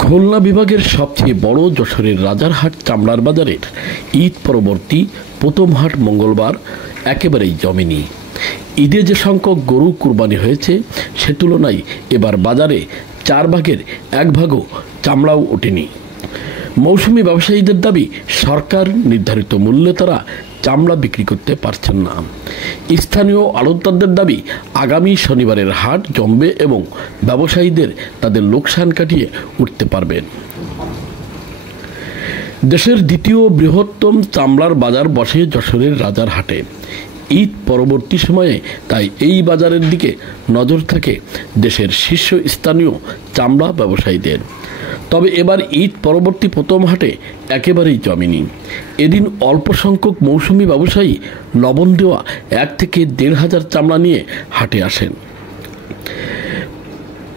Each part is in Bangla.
খুলনা বিভাগের সবচেয়ে বড় যশোরের রাজারহাট চামড়ার বাজারের ঈদ পরবর্তী প্রথম হাট মঙ্গলবার একেবারেই জমেনি। ঈদে যে সংখ্যক গরু কুরবানি হয়েছে সে তুলনায় এবার বাজারে 4 ভাগের 1 ভাগও চামড়াও ওঠেনি। মৌসুমি ব্যবসায়ীদের দাবি, সরকার নির্ধারিত মূল্যে তারা চামড়া বিক্রি করতে পারছেন না। স্থানীয় আড়তদারদের দাবি, আগামী শনিবারের হাট জমবে এবং ব্যবসায়ীদের তাদের লোকসান কাটিয়ে উঠতে পারবেন। দেশের দ্বিতীয় বৃহত্তম চামড়ার বাজার বসে যশোরের রাজারহাটে। ঈদ পরবর্তী সময়ে তাই এই বাজারের দিকে নজর থাকে দেশের শীর্ষস্থানীয় চামড়া ব্যবসায়ীদের। তবে এবার ঈদ পরবর্তী প্রথম হাটে একেবারেই জমেনি। এদিন অল্প সংখ্যক মৌসুমি ব্যবসায়ী লবণ দেওয়া 1 থেকে 1,500 চামড়া নিয়ে হাটে আসেন।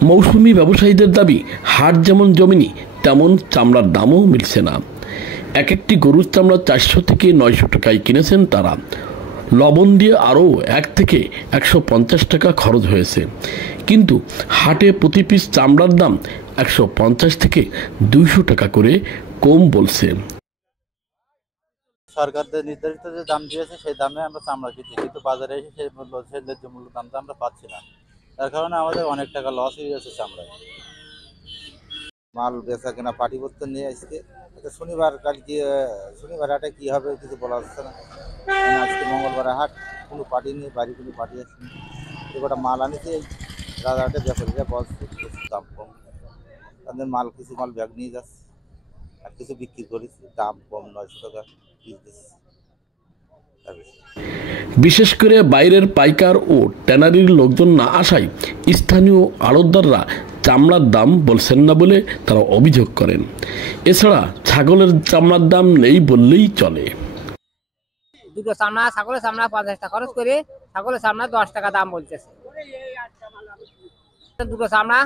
মৌসুমি ব্যবসায়ীদের দাবি, হাট যেমন জমেনি তেমন চামড়ার দামও মিলছে না। একটি গরুর চামড়া 400 থেকে 900 টাকায় কিনেছেন তারা। লবণ দিয়ে আরও 1 থেকে 150 টাকা খরচ হয়েছে, কিন্তু হাটে প্রতি পিস চামড়ার দাম 150 থেকে 200 টাকা করে কম বলছে। সরকারদের নির্ধারিত যে দাম দিয়েছে সেই দামে আমরা চামড়া কিনছি, কিন্তু বাজারে এসে সেই ন্যায্য মূল্য দামটা আমরা পাচ্ছি না। তার কারণে আমাদের অনেক টাকা লস হয়ে যাচ্ছে চামড়ায়। মাল বেচা কেনা পাটিপত্র নিয়ে আজকে শনিবার, কালকে শনিবার হাটে কি হবে কিছু বলা যাচ্ছে না। আজকে মঙ্গলবার হাট, কোনো পার্টি নেই, বাড়ি কোনো পার্টি আসেনি। এবার মাল আনিছে রাজারহাটে, ব্যাপারীরা বলছে দাম কম, তাদের মাল কিছু মাল ব্যাগ নিয়ে যাচ্ছে আর কিছু বিক্রি করেছি, দাম কম 900 টাকা পিস দিচ্ছে। বিশেষ করে বাইরের পাইকার ও ট্যানারির লোকজন না আসায় স্থানীয় আড়তদাররা চামড়ার দাম বলছেন না বলে তারা অভিযোগ করেন। এছাড়া ছাগলের চামড়ার দাম নেই বললেই চলে। দুটো চামড়া, ছাগলের চামড়া 50 টাকা খরচ করে ছাগলের চামড়া 10 টাকা দাম বলতেছে। দুটো চামড়া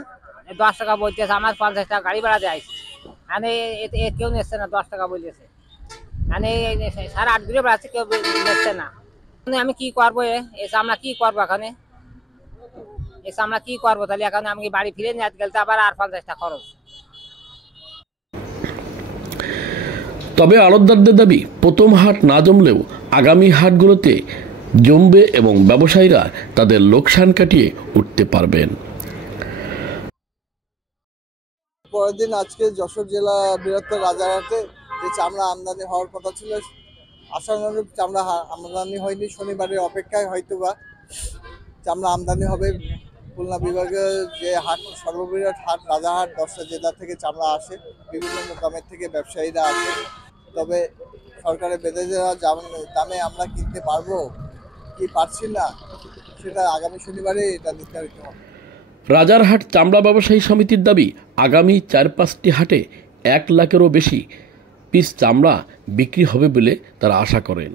10 টাকা বলতেছে, আমার 50 টাকা গাড়ি ভাড়া দেয়। মানে কেউ নিচ্ছে না, 10 টাকা বলতেছে। মানে 8.5 ঘুরে বেড়াচ্ছে, কেউ নিচ্ছে না। আমি কি করবো? এই চামড়া কি করবো এখানে? এই চামড়া কি করবো? তাহলে এখন আমি বাড়ি ফিরে নিয়ে গেলে আবার আর 50 টাকা খরচ। তবে আড়তদারদের দাবি, প্রথম হাট না জমলেও আগামী হাটগুলোতে জমবে এবং ব্যবসায়ীরা তাদের লোকসান কাটিয়ে উঠতে পারবেন। পরের দিন আজকে যশোর জেলা বৃহত্তর রাজারহাটে যে চামড়া আমদানি হওয়ার কথা ছিল, আশানুরূপ চামড়া আমদানি হয়নি। শনিবারের অপেক্ষায় হয়তোবা চামড়া আমদানি হবে। খুলনা বিভাগের যে হাট, সর্ববৃহৎ হাট রাজারহাট, 10টা জেলা থেকে চামড়া আসে, বিভিন্ন মোকামের থেকে ব্যবসায়ীরা আসে। তবে সরকারের বেঁধে দেওয়া দামে আমরা কিনতে পারবো কি পারছি না, সেটা আগামী শনিবারে এটা নির্ধারিত হবে। রাজারহাট চামড়া ব্যবসায়ী সমিতির দাবি, আগামী 4-5টি হাটে 1 লাখেরও বেশি পিস চামড়া বিক্রি হবে বলে তারা আশা করেন।